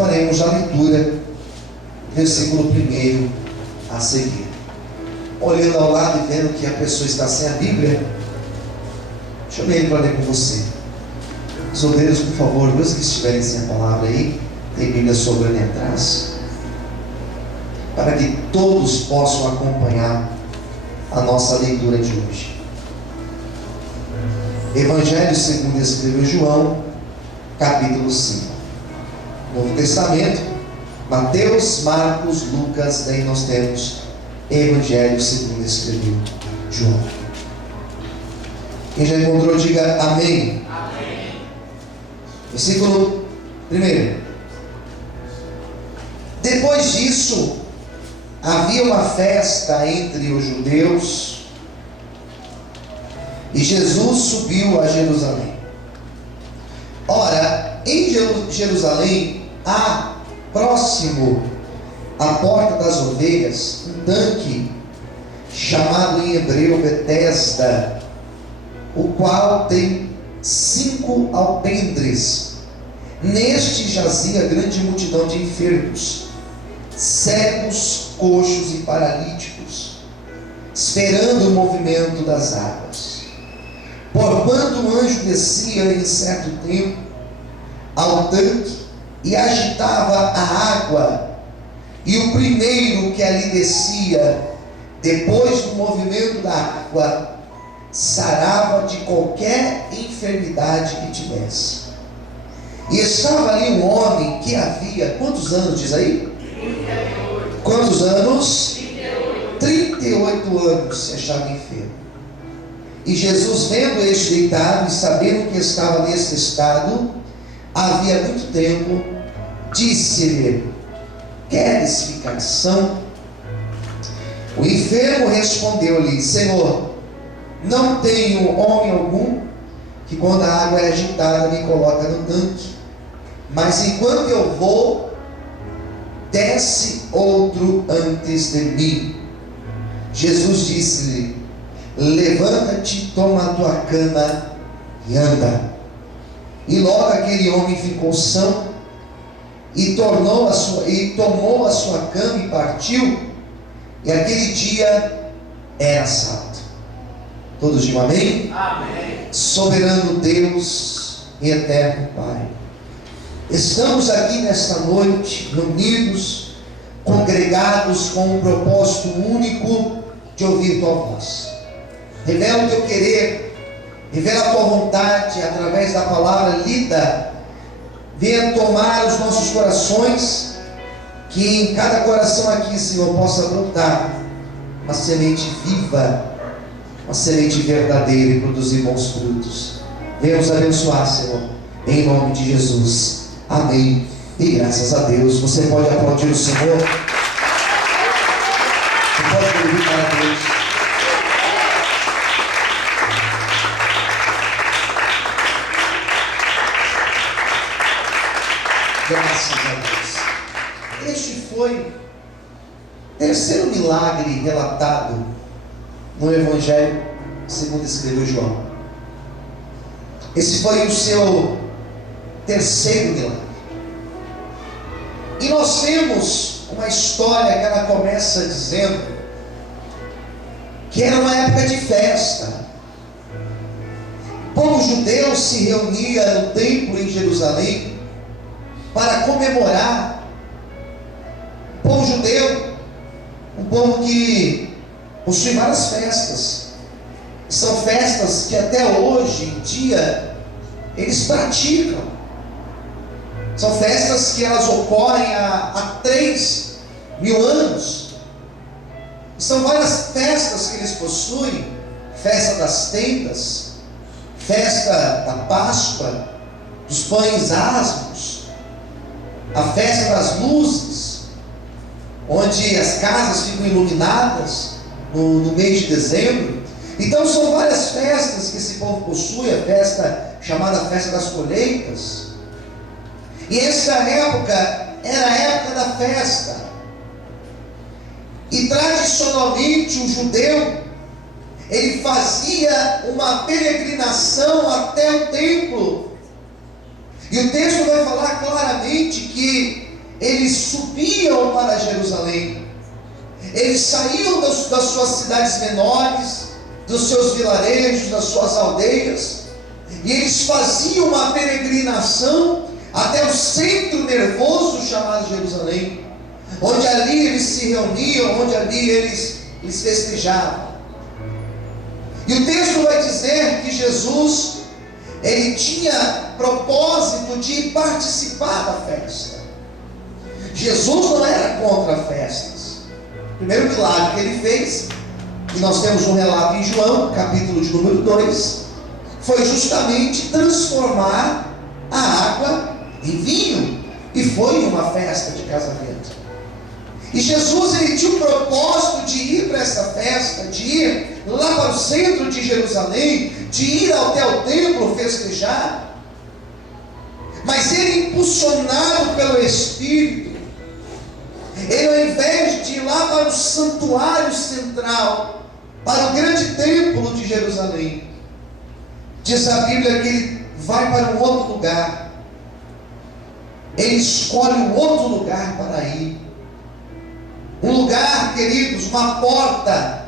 faremos a leitura, versículo 1 a seguir. Olhando ao lado e vendo que a pessoa está sem a Bíblia, chamei ele para ler com você. Os obreiros, por favor, os que estiverem sem a palavra aí, tem Bíblia sobrando ali atrás, para que todos possam acompanhar a nossa leitura de hoje. Evangelho segundo escreveu João, capítulo 5. Novo Testamento, Mateus, Marcos, Lucas, daí nós temos Evangelho segundo escreveu João. Quem já encontrou, diga amém. Amém. Versículo 1. Depois disso, havia uma festa entre os judeus e Jesus subiu a Jerusalém. Ora, em Jerusalém há, próximo à porta das ovelhas, um tanque chamado em hebreu Betesda, o qual tem 5 alpendres. Neste jazia grande multidão de enfermos, cegos, coxos e paralíticos, esperando o movimento das águas. Porquanto o anjo descia em certo tempo ao tanque e agitava a água, e o primeiro que ali descia, depois do movimento da água, sarava de qualquer enfermidade que tivesse. E estava ali um homem que havia, quantos anos diz aí? 38. Quantos anos? 38. 38 anos se achava enfermo. E Jesus, vendo este deitado e sabendo que estava nesse estado, havia muito tempo, disse-lhe: queres ficar são? O enfermo respondeu-lhe: Senhor, não tenho homem algum que quando a água é agitada me coloca no tanque, mas enquanto eu vou, desce outro antes de mim. Jesus disse-lhe: levanta-te, toma a tua cama e anda. E logo aquele homem ficou são e tomou a sua cama e partiu. E aquele dia era sábado. Todos digam amém? Amém. Soberano Deus e eterno Pai, estamos aqui nesta noite, reunidos, congregados com um propósito único de ouvir tua voz. Revela o teu querer, revela a tua vontade através da palavra lida. Venha tomar os nossos corações, que em cada coração aqui, Senhor, possa brotar uma semente viva, uma semente verdadeira e produzir bons frutos. Venha nos abençoar, Senhor, em nome de Jesus. Amém. E graças a Deus. Você pode aplaudir o Senhor. Você pode glorificar a Deus. Graças a Deus. Este foi o terceiro milagre relatado no Evangelho segundo escreveu João. Esse foi o seu terceiro milagre. E nós temos uma história que ela começa dizendo que era uma época de festa. O povo judeu se reunia no templo em Jerusalém para comemorar. O povo judeu, um povo que possui várias festas. São festas que até hoje em dia eles praticam. São festas que elas ocorrem há 3.000 anos. São várias festas que eles possuem: festa das tendas, festa da Páscoa, dos pães asmos, a festa das luzes, onde as casas ficam iluminadas no mês de dezembro. Então são várias festas que esse povo possui. A festa chamada Festa das Colheitas. E essa época era a época da festa. E tradicionalmente o judeu, ele fazia uma peregrinação até o templo. E o texto vai falar claramente que eles subiam para Jerusalém. Eles saíam das suas cidades menores, dos seus vilarejos, das suas aldeias, e eles faziam uma peregrinação até o centro nervoso chamado Jerusalém, onde ali eles se reuniam, onde ali eles festejavam. E o texto vai dizer que Jesus, ele tinha propósito de participar da festa. Jesus não era contra festas. O primeiro milagre que ele fez, e nós temos um relato em João, capítulo de número 2, foi justamente transformar a água em vinho, e foi uma festa de casamento. E Jesus, ele tinha o propósito de ir para essa festa, de ir lá para o centro de Jerusalém, de ir até o templo festejar. Mas ele, impulsionado pelo Espírito, ele, ao invés de ir lá para o santuário central, para o grande templo de Jerusalém, diz a Bíblia que ele vai para um outro lugar. Ele escolhe um outro lugar para ir. Um lugar, queridos, uma porta.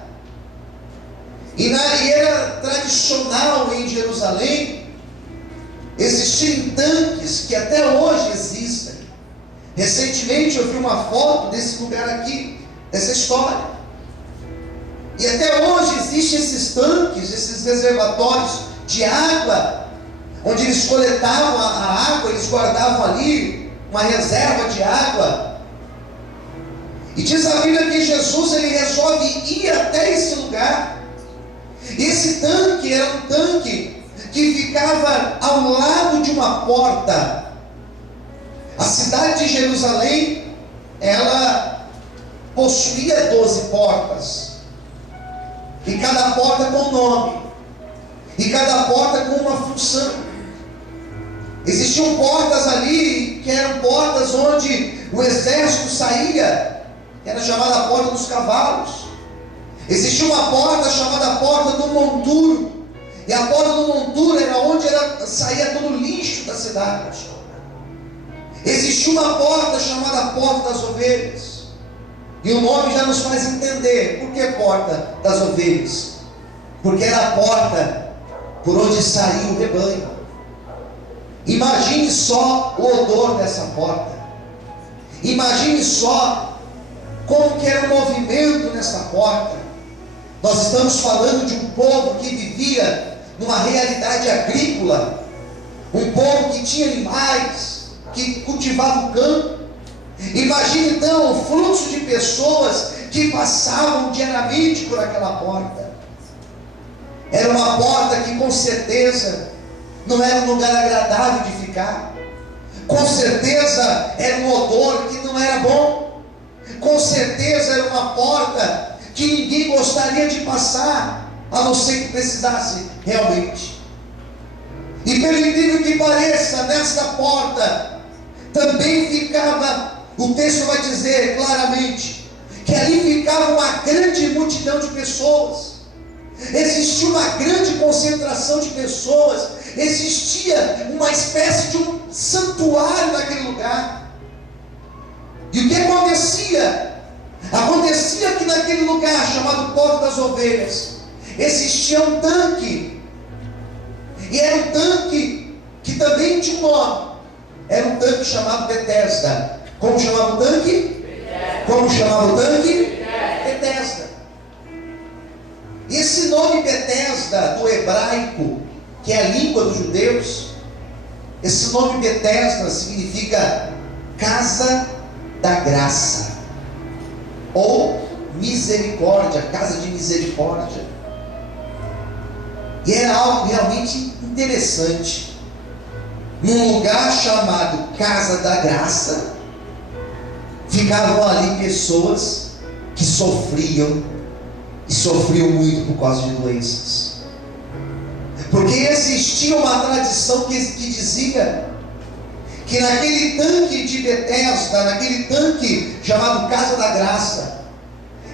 E na era tradicional em Jerusalém, existiam tanques que até hoje existem. Recentemente eu vi uma foto desse lugar aqui, dessa história. E até hoje existem esses tanques, esses reservatórios de água, onde eles coletavam a água, eles guardavam ali uma reserva de água. E diz a Bíblia que Jesus, ele resolve ir até esse lugar. E esse tanque era um tanque que ficava ao lado de uma porta. A cidade de Jerusalém, ela possuía 12 portas, e cada porta com um nome, e cada porta com uma função. Existiam portas ali que eram portas onde o exército saía, que era chamada a porta dos cavalos. Existia uma porta chamada a porta do monturo, e a porta do monturo era onde saía todo o lixo da cidade. Existia uma porta chamada a porta das ovelhas, e o nome já nos faz entender por que porta das ovelhas, porque era a porta por onde saía o rebanho. Imagine só o odor dessa porta, imagine só como que era o movimento nessa porta. Nós estamos falando de um povo que vivia numa realidade agrícola, um povo que tinha animais, que cultivava o campo. Imagine então o fluxo de pessoas que passavam diariamente por aquela porta. Era uma porta que com certeza não era um lugar agradável de ficar, com certeza era um odor que não era bom, com certeza era uma porta que ninguém gostaria de passar, a não ser que precisasse realmente. E pelo incrível que pareça, nesta porta também ficava, o texto vai dizer claramente, que ali ficava uma grande multidão de pessoas. Existia uma grande concentração de pessoas, existia uma espécie de um santuário naquele lugar. E o que acontecia? Acontecia que naquele lugar chamado Porta das Ovelhas existia um tanque, e era um tanque que também tinha um nome. Era um tanque chamado Betesda. Como chamava o tanque? Como chamava o tanque? Betesda. E esse nome Betesda, do hebraico, que é a língua dos judeus, esse nome Betesda significa casa da graça, ou misericórdia, casa de misericórdia. E era algo realmente interessante. Num lugar chamado Casa da Graça, ficavam ali pessoas que sofriam, e sofriam muito por causa de doenças. Porque existia uma tradição que dizia que naquele tanque de Betesda, naquele tanque chamado Casa da Graça,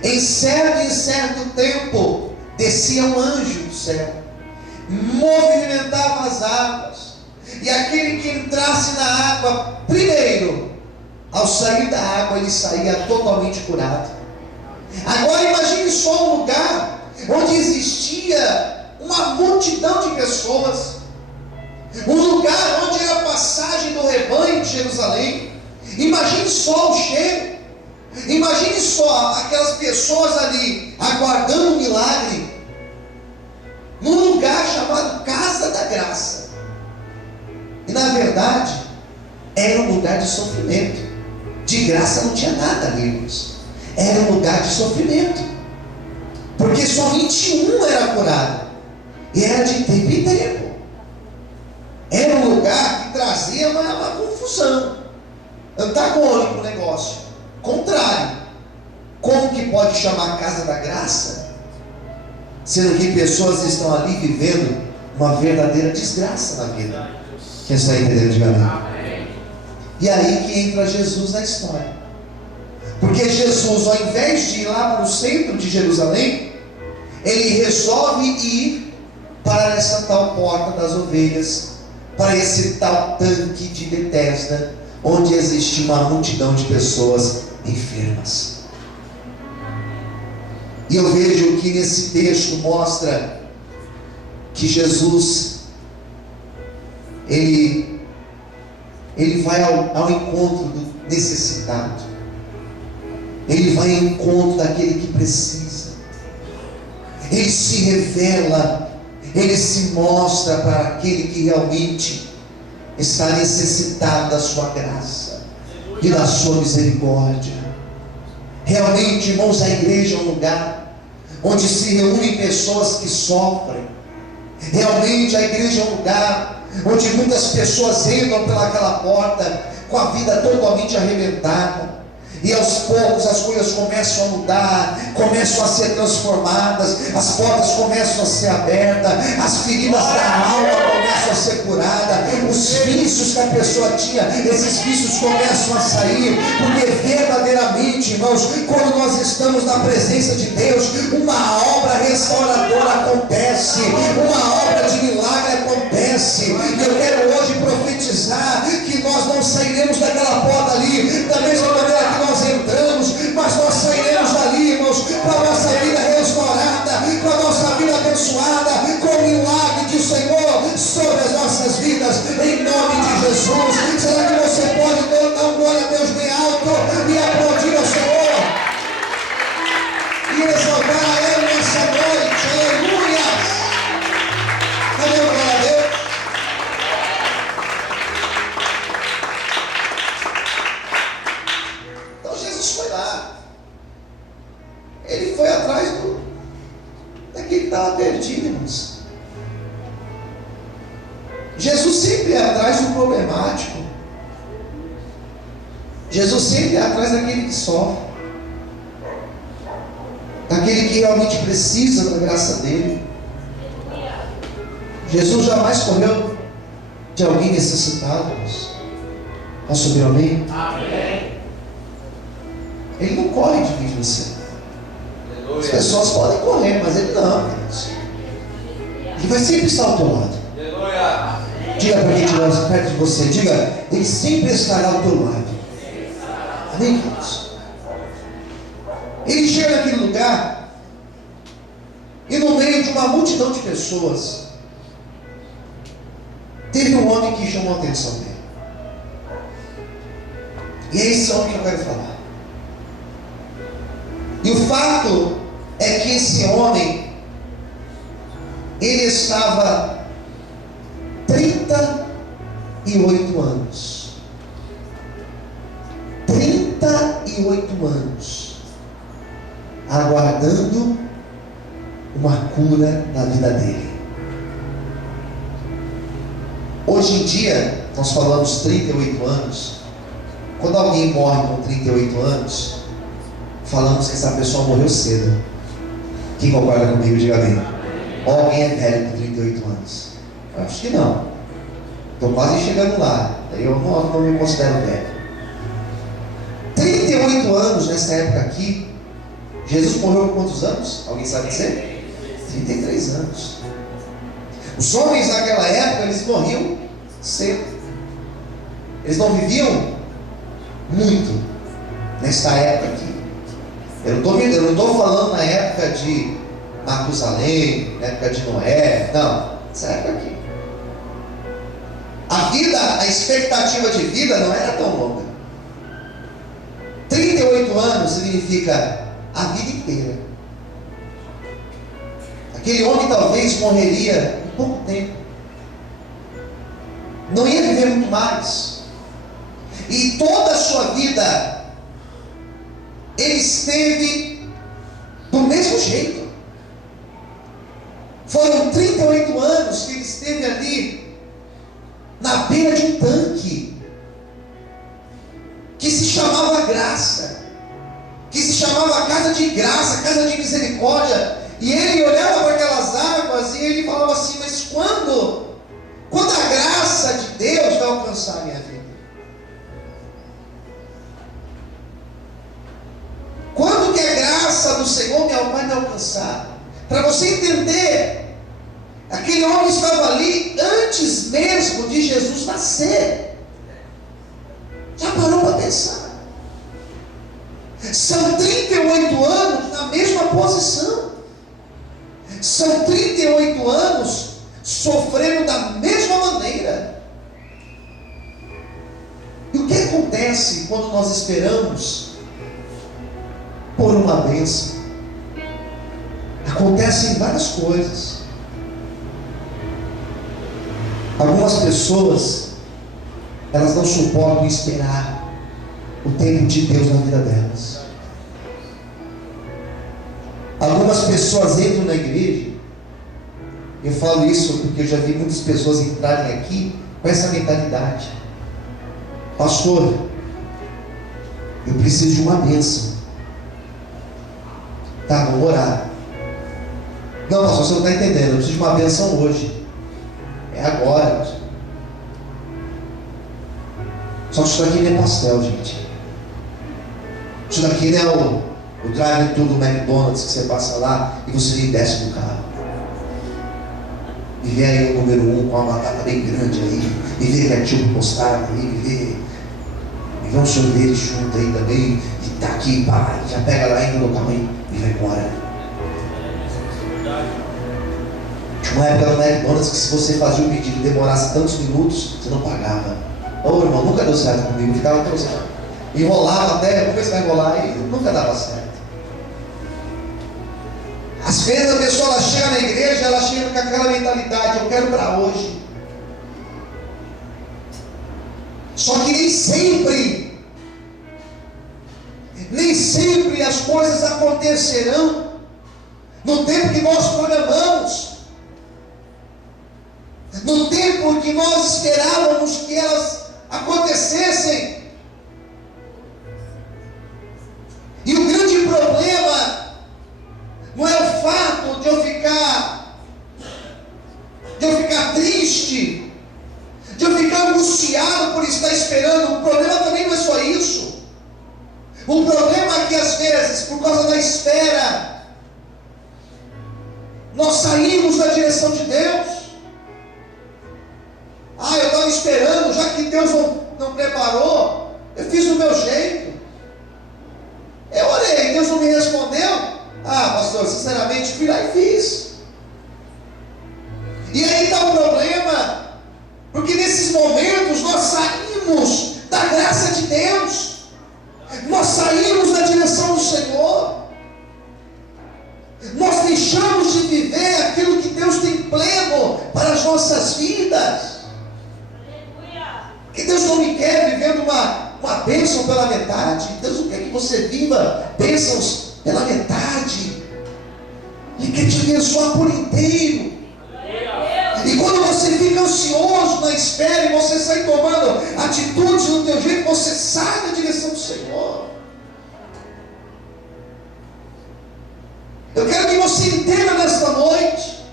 em certo tempo descia um anjo do céu, movimentava as águas, e aquele que entrasse na água primeiro, ao sair da água, ele saía totalmente curado. Agora imagine só um lugar onde existia uma multidão de pessoas, um lugar onde era a passagem do rebanho de Jerusalém. Imagine só o cheiro, imagine só aquelas pessoas ali aguardando um milagre, num lugar chamado Casa da Graça. E na verdade era um lugar de sofrimento. De graça não tinha nada ali, irmãos. Era um lugar de sofrimento, porque só 21 era curado, e era de tempo em tempo. Era um lugar que trazia uma confusão, antagônico o negócio, contrário. Como que pode chamar Casa da Graça, sendo que pessoas estão ali vivendo uma verdadeira desgraça na vida? Quem está entendendo? Diga amém. E aí que entra Jesus na história. Porque Jesus, ao invés de ir lá para o centro de Jerusalém, ele resolve ir para essa tal porta das ovelhas, para esse tal tanque de Betesda, onde existia uma multidão de pessoas enfermas. E eu vejo que nesse texto mostra que Jesus, ele vai ao encontro do necessitado. Ele vai ao encontro daquele que precisa. Ele se revela, ele se mostra para aquele que realmente está necessitado da sua graça e da sua misericórdia. Realmente, irmãos, a igreja é um lugar onde se reúnem pessoas que sofrem. Realmente a igreja é um lugar onde muitas pessoas entram pelaquela porta com a vida totalmente arrebentada. E aos poucos as coisas começam a mudar, começam a ser transformadas, as portas começam a ser abertas, as feridas da alma começam a ser curadas, os vícios que a pessoa tinha, esses vícios começam a sair, porque verdadeiramente, irmãos, quando nós estamos na presença de Deus, uma obra restauradora acontece, uma obra de milagre acontece. E eu quero hoje profetizar que nós não sairemos daquela porta ali da mesma maneira que nós entramos, mas nós sairemos dali, irmãos, com a nossa vida restaurada, com a nossa vida abençoada, com o milagre do Senhor sobre as nossas vidas, em nome de Jesus. Será que você pode dar um glória a Deus bem alto e aplaudir ao Senhor e exaltar a Ele nessa noite? Aleluia! Cadê o glória a Deus? Foi lá, ele foi atrás daquele que estava perdido, irmãos. Jesus sempre é atrás do problemático, Jesus sempre é atrás daquele que sofre, daquele que realmente precisa da graça dele. Jesus jamais correu de alguém necessitado, irmãos. Posso subir ao meio? Amém. Ele não corre de mim de você. As pessoas podem correr, mas ele não. Ele vai sempre estar ao teu lado. Diga para quem estiver perto de você, diga, ele sempre estará ao teu lado. Amém, queridos? Ele chega naquele lugar e no meio de uma multidão de pessoas teve um homem que chamou a atenção dele. E é esse homem que eu quero falar. E o fato é que esse homem, ele estava 38 anos. 38 anos aguardando uma cura na vida dele. Hoje em dia, nós falamos 38 anos. Quando alguém morre com 38 anos, falamos que essa pessoa morreu cedo. Quem concorda comigo, diga amém. Ou alguém é velho com 38 anos? Eu acho que não. Estou quase chegando lá. Eu não me considero velho. 38 anos nessa época aqui. Jesus morreu com quantos anos? Alguém sabe dizer? 33 anos. Os homens naquela época, eles morriam cedo. Eles não viviam muito nesta época aqui. Eu não estou falando na época de Matusalém, na época de Noé, não, essa época aqui. A expectativa de vida não era tão longa. 38 anos significa a vida inteira. Aquele homem talvez morreria em pouco tempo, não ia viver muito mais, e toda a sua vida ele esteve do mesmo jeito. Foram 38 anos que ele esteve ali na beira de um tanque que se chamava graça, que se chamava casa de graça, casa de misericórdia. E ele olhava para aquelas águas e ele falava assim: mas quando a graça de Deus vai alcançar a minha vida? Quando que a graça do Senhor vai me alcançar? Para você entender, aquele homem estava ali antes mesmo de Jesus nascer. Já parou para pensar? São 38 anos na mesma posição. São 38 anos sofrendo da mesma maneira. E o que acontece quando nós esperamos por uma bênção? Acontecem várias coisas. Algumas pessoas, elas não suportam esperar o tempo de Deus na vida delas. Algumas pessoas entram na igreja, eu falo isso porque eu já vi muitas pessoas entrarem aqui com essa mentalidade: pastor, eu preciso de uma bênção. Tá, vamos orar. Não, pastor, você não está entendendo, eu preciso de uma bênção hoje. É agora. Só que isso daqui não é pastel, gente. Isso daqui não é o drive-thru do McDonald's que você passa lá e você nem desce do carro. E vê aí o número 1 com uma batata bem grande aí, e vê ketchup postado aí, e vê um sorvete junto aí também, e tá aqui, pá, já pega lá ainda no carro aí e vai embora. Tinha uma época no McDonald's que se você fazia o pedido e demorasse tantos minutos, você não pagava. Ô irmão, nunca deu certo comigo, ficava tão certo. Enrolava até, vamos ver se vai enrolar, e nunca dava certo. Às vezes a pessoa ela chega na igreja, ela chega com aquela mentalidade: eu quero para hoje. Só que nem sempre as coisas acontecerão no tempo que nós programamos, no tempo que nós esperávamos que elas acontecessem. E o grande problema não é o fato de eu ficar triste, de eu ficar angustiado por estar esperando. O problema também não é só isso. O problema é que às vezes, por causa da espera, nós saímos da direção de Deus. Eu estava esperando, já que Deus não preparou, eu fiz do meu jeito. Eu orei, Deus não me respondeu. Pastor, sinceramente, fui lá e fiz. E aí está o problema, porque nesses momentos nós saímos da graça de Deus, nós saímos da direção do Senhor, nós deixamos de viver aquilo que Deus tem pleno para as nossas vidas. Que Deus não me quer vivendo uma bênção pela metade. Deus não quer que você viva bênçãos pela metade. Ele quer te abençoar por inteiro. E quando você fica ansioso na espera e você sai tomando atitudes do teu jeito, você sai da direção do Senhor. Eu quero que você entenda nesta noite,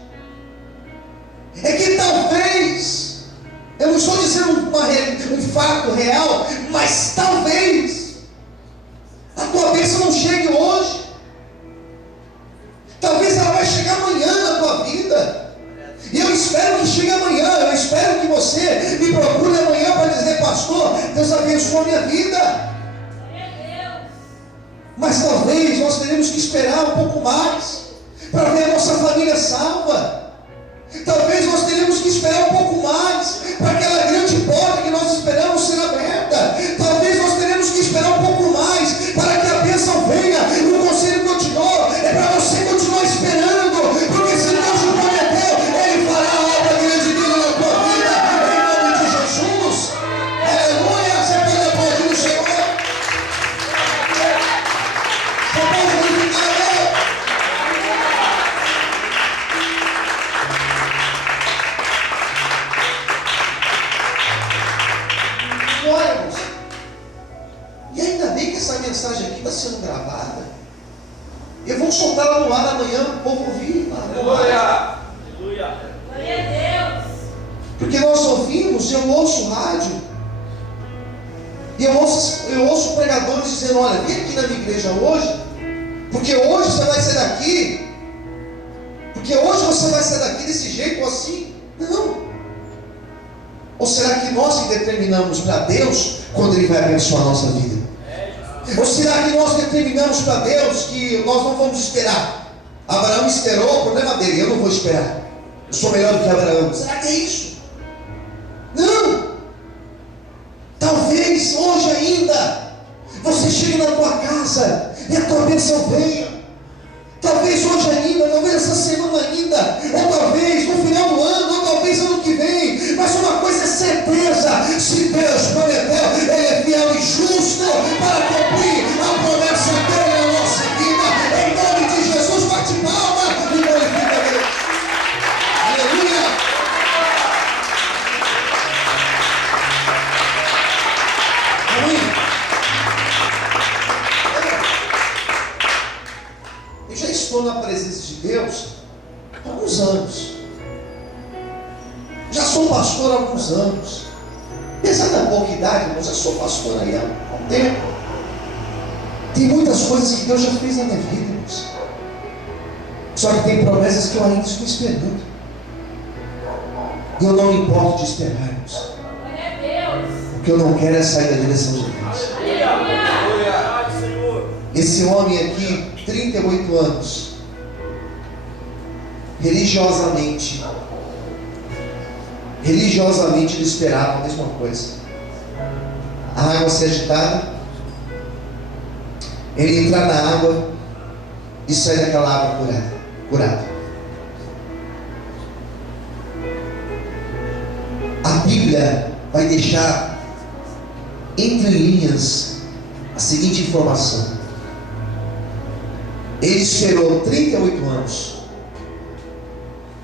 é que talvez, eu não estou dizendo um fato real, mas talvez a tua bênção não chegue hoje. Talvez ela vai chegar amanhã na tua vida. E eu espero que chegue amanhã. Eu espero que você me procure amanhã para dizer: pastor, Deus abençoou a minha vida. Mas talvez nós teremos que esperar um pouco mais para ver a nossa família salva. Talvez nós teremos que esperar um pouco mais para aquela grande porta que nós esperamos ser aberta. Talvez nós teremos que esperar um pouco mais para que a bênção venha e o conselho continuou. É para você continuar esperando, porque se Deus te prometeu, Ele fará a obra grande dele na tua vida, em nome de Jesus. Aleluia! Você pode aplaudir o Senhor. Você pode glorificar Ele. Olha, e ainda bem que essa mensagem aqui está sendo gravada. Eu vou soltar ela no ar amanhã para o povo ouvir. Aleluia! Aleluia! Glória a Deus! Porque nós ouvimos, eu ouço rádio, e eu ouço pregadores dizendo: olha, vem aqui na minha igreja hoje, porque hoje você vai sair daqui, porque hoje você vai sair daqui desse jeito ou assim. Não. Ou será que nós que determinamos para Deus quando Ele vai abençoar a nossa vida? Ou será que nós determinamos para Deus que nós não vamos esperar? Abraão esperou, o problema dele, eu não vou esperar. Eu sou melhor do que Abraão. Será que é isso? Não! Talvez hoje ainda você chegue na tua casa e a tua bênção venha. Talvez hoje ainda, talvez essa semana ainda, ou talvez no final do ano, ou talvez ano que vem. Mas uma coisa é certeza: se Deus prometeu, Ele é fiel e justo para cumprir a promessa dele na nossa vida. Em nome de Jesus, bate palma e glorifica a Deus. Aleluia! Amém. Eu já estou na presença de Deus há alguns anos. Já sou pastor há alguns anos. Apesar da pouca idade, eu já sou pastor aí há um tempo. Tem muitas coisas que Deus já fez na minha vida, irmãos. Só que tem promessas que eu ainda estou esperando. E eu não me importo de esperar, irmãos. Glória a Deus! O que eu não quero é sair da direção de Deus. Aleluia! Senhor! Esse homem aqui, 38 anos, religiosamente ele esperava a mesma coisa: a água ser agitada, ele entrar na água e sair daquela água curado. A Bíblia vai deixar entre linhas a seguinte informação: ele esperou 38 anos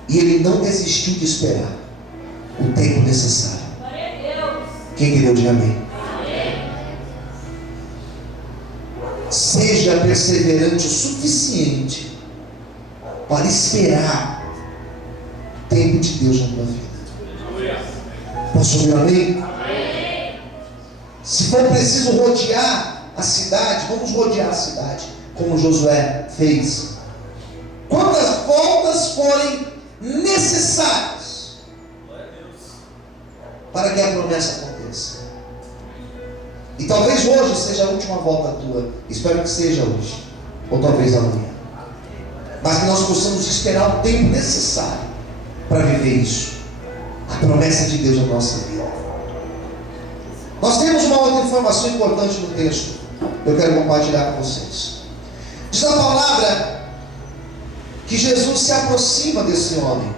e ele não desistiu de esperar o tempo necessário. Glória a Deus! Quem entendeu, diga amém. Amém! Seja perseverante o suficiente para esperar o tempo de Deus na tua vida. Posso ouvir amém? Amém! Se for preciso rodear a cidade, vamos rodear a cidade, como Josué fez. Quantas voltas forem necessárias para que a promessa aconteça. E talvez hoje seja a última volta tua. Espero que seja hoje, ou talvez amanhã. Mas que nós possamos esperar o tempo necessário para viver isso, a promessa de Deus na nossa vida. Nós temos uma outra informação importante no texto, eu quero compartilhar com vocês. Diz a palavra que Jesus se aproxima desse homem.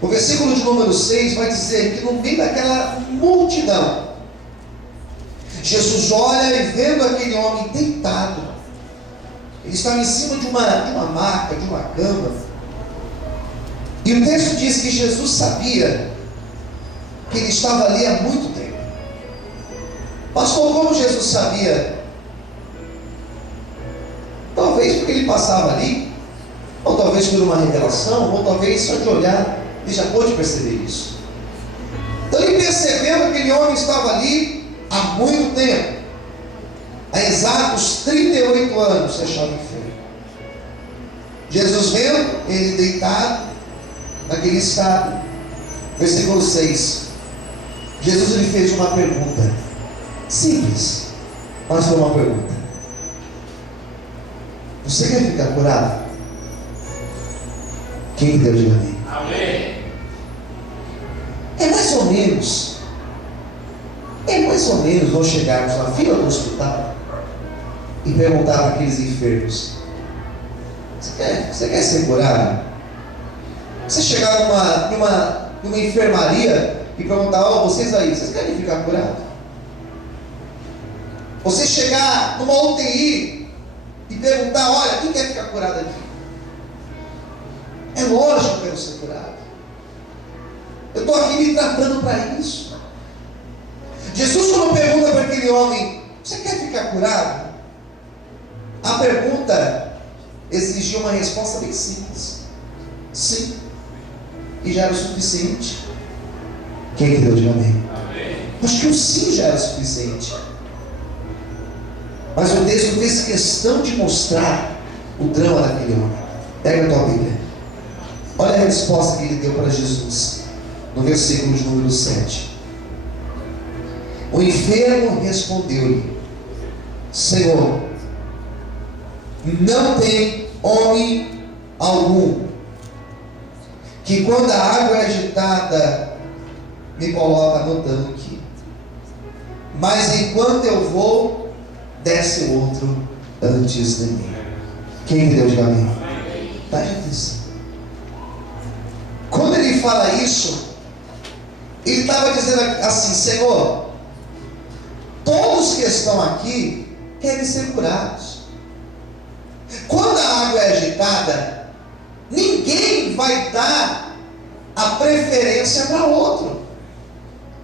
O versículo de número 6 vai dizer que no meio daquela multidão, Jesus olha e vendo aquele homem deitado, ele estava em cima de uma maca, de uma cama, e o texto diz que Jesus sabia que ele estava ali há muito tempo. Pastor, como Jesus sabia? Talvez porque ele passava ali, ou talvez por uma revelação, ou talvez só de olhar, ele já pôde perceber isso. Então ele percebeu que aquele homem estava ali há muito tempo, há exatos 38 anos, se achava enfermo. Jesus vendo ele deitado naquele estado, versículo 6, Jesus lhe fez uma pergunta simples, mas foi uma pergunta: Você quer ficar curado? Quem deu de amém? Amém. É mais ou menos nós chegarmos na fila do hospital e perguntar para aqueles enfermos: você quer ser curado? Você chegar numa enfermaria e perguntar: vocês aí, vocês querem ficar curados? Você chegar numa UTI e perguntar: olha, quem quer ficar curado aqui? É lógico que eu quero ser curado. Eu estou aqui me tratando para isso. Jesus, quando pergunta para aquele homem: você quer ficar curado? A pergunta exigia uma resposta bem simples: sim. E já era o suficiente. Quem deu de amém? Amém. Acho que o sim já era o suficiente. Mas o texto fez questão de mostrar o drama daquele homem. Pega a tua Bíblia. Olha a resposta que ele deu para Jesus, no versículo de número 7. O enfermo respondeu-lhe: Senhor, não tem homem algum que, quando a água é agitada, me coloca no tanque, mas enquanto eu vou, desce outro antes de mim. Quem deu de amém? Preste atenção. Quando ele fala isso, ele estava dizendo assim: Senhor, todos que estão aqui querem ser curados. Quando a água é agitada, ninguém vai dar a preferência para outro.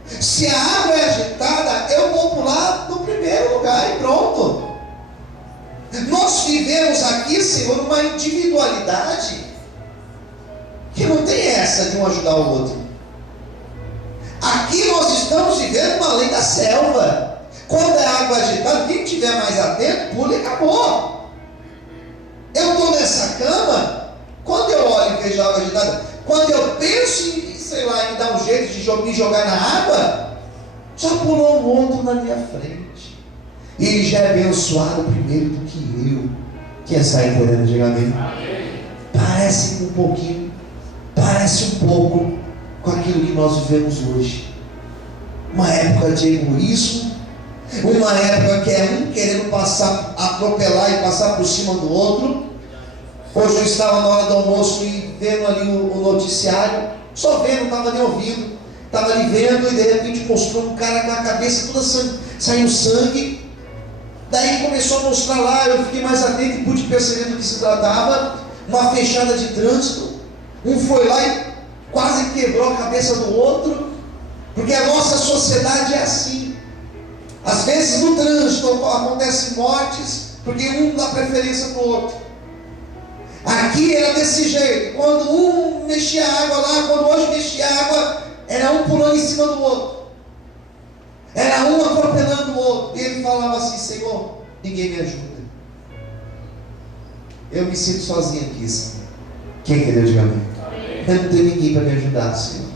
Se a água é agitada, eu vou pular no primeiro lugar e pronto. Nós vivemos aqui, Senhor, uma individualidade que não tem essa de um ajudar o outro. Aqui nós estamos vivendo uma lei da selva. Quando é água agitada, quem estiver mais atento, pula e acabou. Eu estou nessa cama, quando eu olho e vejo a água agitada, quando eu penso em, sei lá, em dar um jeito de me jogar na água, já pulou um outro na minha frente. E ele já é abençoado primeiro do que eu. Quem está entendendo? Diga amém. Parece um pouquinho, parece um pouco com aquilo que nós vivemos hoje. Uma época de egoísmo, uma época que é um querendo passar, atropelar e passar por cima do outro. Hoje eu estava na hora do almoço e vendo ali o noticiário, só vendo, não estava nem ouvindo, estava ali vendo, e de repente mostrou um cara com a cabeça toda saindo sangue. Daí começou a mostrar lá, eu fiquei mais atento e pude perceber do que se tratava. Uma fechada de trânsito, um foi lá e quase quebrou a cabeça do outro, porque a nossa sociedade é assim. Às vezes no trânsito acontecem mortes, porque um dá preferência para o outro. Aqui era desse jeito, quando um mexia a água lá, quando o outro mexia a água, era um pulando em cima do outro, era um atropelando o outro. E ele falava assim: Senhor, ninguém me ajuda, eu me sinto sozinho aqui, Senhor. Quem quer Deus diga amém? Eu não tenho ninguém para me ajudar, Senhor.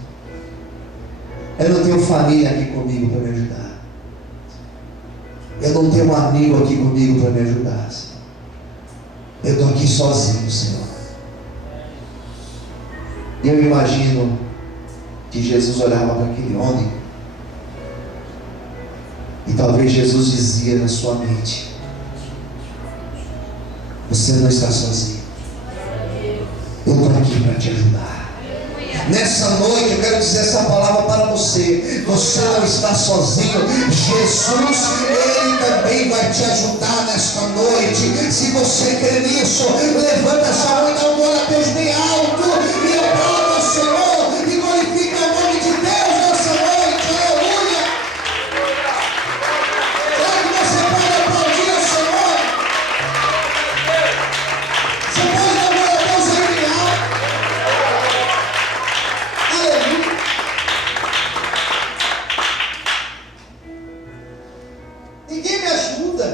Eu não tenho família aqui comigo para me ajudar. Eu não tenho um amigo aqui comigo para me ajudar, Senhor. Eu estou aqui sozinho, Senhor. Eu imagino que Jesus olhava para aquele homem e talvez Jesus dizia na sua mente: você não está sozinho. Eu estou aqui para te ajudar. Nessa noite eu quero dizer essa palavra para você: você não está sozinho. Jesus, Ele também vai te ajudar nesta noite. Se você crê nisso, levanta essa mão e dá glória a Deus bem alto e aplauda o Senhor e glorifica o nome de Deus nessa noite. Aleluia! Será que você pode aplaudir o Senhor? Você pode dar glória a Deus aí bem alto? Aleluia! Ninguém me ajuda.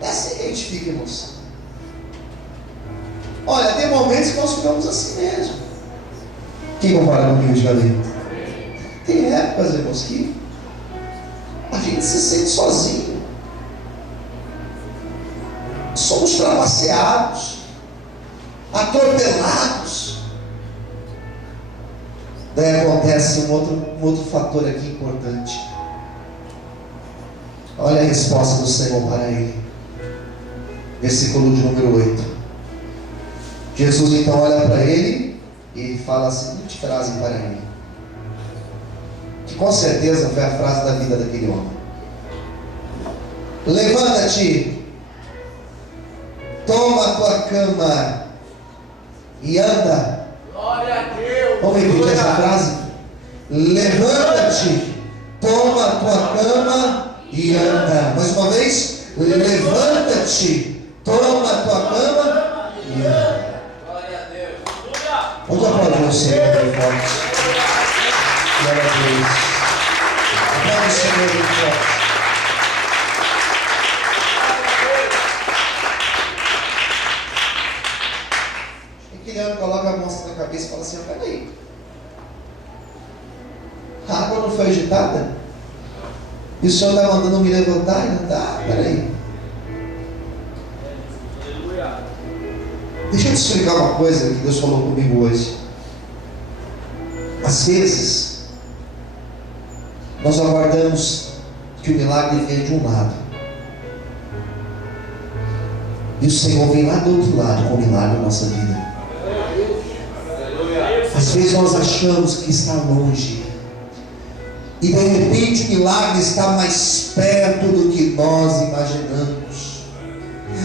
É assim que a gente fica, irmãos. Olha, tem momentos que nós ficamos assim mesmo. Quem concorda comigo de amém? Tem épocas, irmãos, que a gente se sente sozinho. somos trapaceados, atropelados. Daí acontece um outro fator aqui importante. Olha a resposta do Senhor para ele. Versículo de número 8. Jesus então olha para ele e ele fala a seguinte frase para ele, que com certeza foi a frase da vida daquele homem: levanta-te, toma a tua cama e anda. Glória a Deus. Vamos repetir essa frase? Levanta-te, toma a tua cama e anda. Mais uma vez, levanta-te, toma a tua cama e anda. Glória a Deus. Vamos aplaudir o Senhor bem forte. Glória a Deus. Aplaude o Senhor bem forte. Aquele homem coloca a mão na cabeça e fala assim: peraí, a água não foi agitada? E o Senhor está mandando me levantar e andar? Peraí. Aleluia. Deixa eu te explicar uma coisa que Deus falou comigo hoje. Às vezes, nós aguardamos que o milagre venha de um lado, e o Senhor vem lá do outro lado com o milagre na nossa vida. Às vezes nós achamos que está longe, e de repente o milagre está mais perto do que nós imaginamos.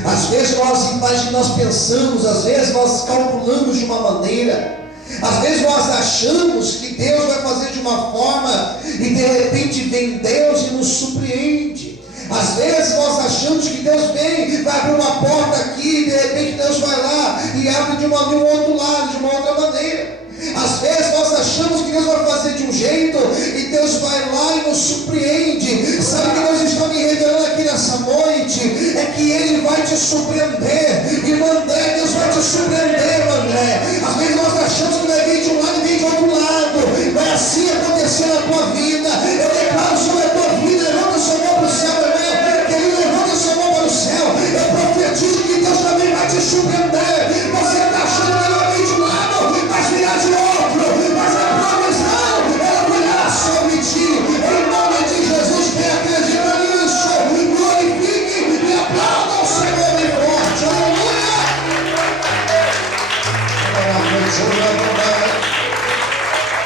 Às vezes nós pensamos, às vezes nós calculamos de uma maneira, às vezes nós achamos que Deus vai fazer de uma forma, e de repente vem Deus e nos surpreende. Às vezes nós achamos que Deus vem, vai abrir uma porta aqui, e de repente Deus vai lá e abre de um outro lado, de uma outra maneira. Às vezes nós achamos que Deus vai fazer de um jeito, e Deus vai lá e nos surpreende. Sabe o que Deus está me revelando aqui nessa noite? É que Ele vai te surpreender. E André, Deus vai te surpreender, André. Às vezes nós achamos que vai vir de um lado e vem de outro lado. Vai assim acontecer na tua vida. Eu declaro sobre a tua vida: levanta sua mão para o céu, meu irmão. Que Ele levanta sua mão para o céu. Eu profetizo que Deus também vai te surpreender. Você está achando que Ele vai vir de um lado, mas virá de outro. Mas a provisão, ela virá sobre ti. Em nome de Jesus, quem acredita nisso, glorifique e aplauda o Senhor bem forte. Aleluia!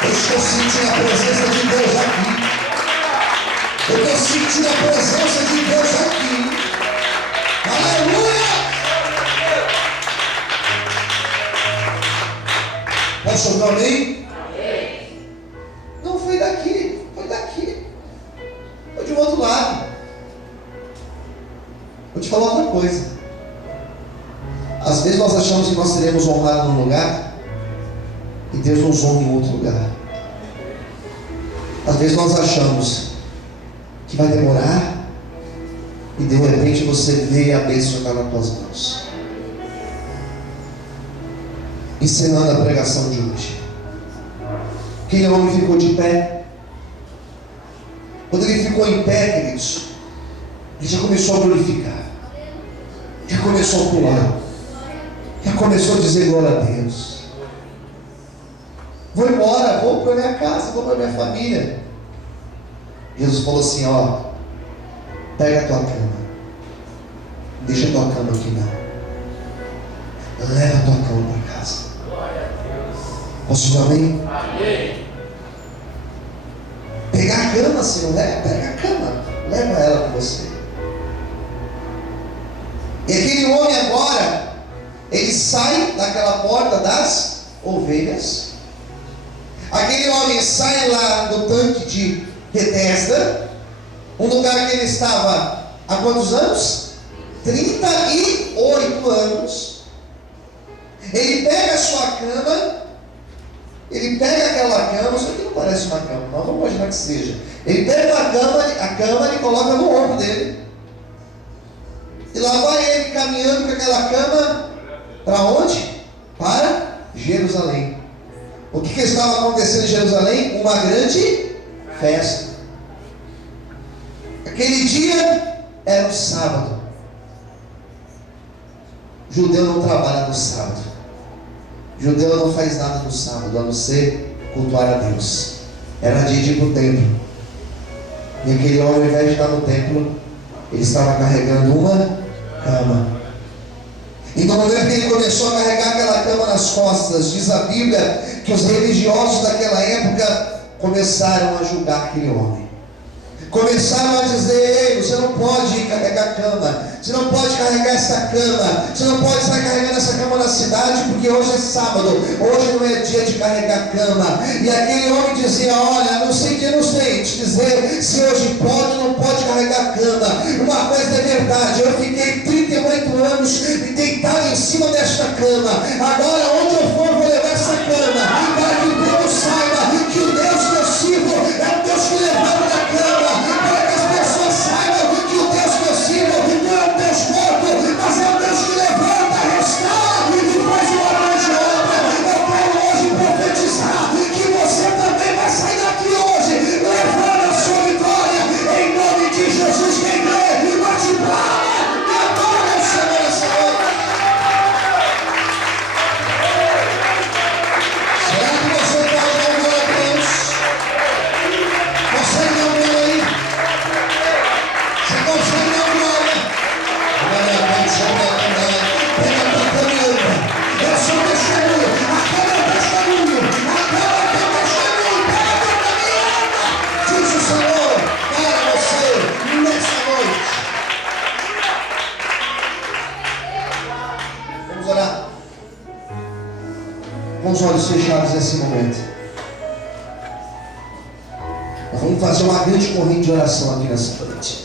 Eu estou sentindo a presença de Deus aqui. Eu estou sentindo a presença de Deus aqui. Aleluia! Posso ouvir amém? Não foi daqui, foi daqui. Foi de um outro lado. Vou te falar outra coisa. Às vezes nós achamos que nós seremos honrados num lugar e Deus nos honra em outro lugar. Às vezes nós achamos que vai demorar e de repente você vê a bênção estar nas tuas mãos. Ensinando a pregação de hoje, aquele homem ficou de pé. Quando ele ficou em pé, queridos, ele já começou a glorificar, já começou a pular, já começou a dizer glória a Deus. Vou embora, vou para minha casa, vou para minha família. Jesus falou assim: ó, pega a tua cama, deixa a tua cama aqui não, leva a tua cama para casa. Posso dizer amém? Amém. Pegar a cama, Senhor, pega a cama, leva ela com você. E aquele homem agora, ele sai daquela porta das ovelhas. Aquele homem sai lá do tanque de Betesda, um lugar que ele estava há quantos anos? 38 anos. Ele pega a sua cama, ele pega aquela cama, isso aqui não parece uma cama, não, vamos imaginar que seja. Ele pega a cama e coloca no ombro dele. E lá vai ele caminhando com aquela cama, para onde? Para Jerusalém. O que estava acontecendo em Jerusalém? Uma grande festa. Aquele dia era um sábado. Judeu não trabalha no sábado. Judeu não faz nada no sábado, a não ser cultuar a Deus. Era dia de ir para o templo. E aquele homem, ao invés de estar no templo, ele estava carregando uma cama. E no momento que ele começou a carregar aquela cama nas costas, diz a Bíblia que os religiosos daquela época começaram a julgar aquele homem. Começaram a dizer: ei, você não pode carregar a cama, você não pode carregar essa cama, você não pode estar carregando essa cama na cidade, porque hoje é sábado, hoje não é dia de carregar a cama. E aquele homem dizia: olha, não sei te dizer se hoje pode ou não pode carregar a cama. Uma coisa é verdade, eu fiquei 38 anos deitado em cima desta cama. Agora onde eu for, vou levar essa cama, para que o povo saiba que o Deus que eu sirvo é o Deus que levanta da cama, para que as pessoas saibam que o Deus que eu sirvo não é um Deus morto, mas é um Deus que levanta, restaura e faz uma grande obra. Eu quero hoje profetizar que você também vai sair daqui hoje levando a sua vitória, em nome de Jesus. Quem crê, bate palma e adora o Senhor essa noite. Será que você pode dar glória a Deus? Consegue dar glória aí? Você consegue dar glória? Glória a Deus, pega a tua caminhada. Eu sou testemunho, acaba o testemunho, acaba o teu testemunho, pega a tua caminhada. Diz o Senhor para você nessa noite. Vamos orar. Com os olhos fechados nesse momento. Nós vamos fazer uma grande corrente de oração aqui nessa noite.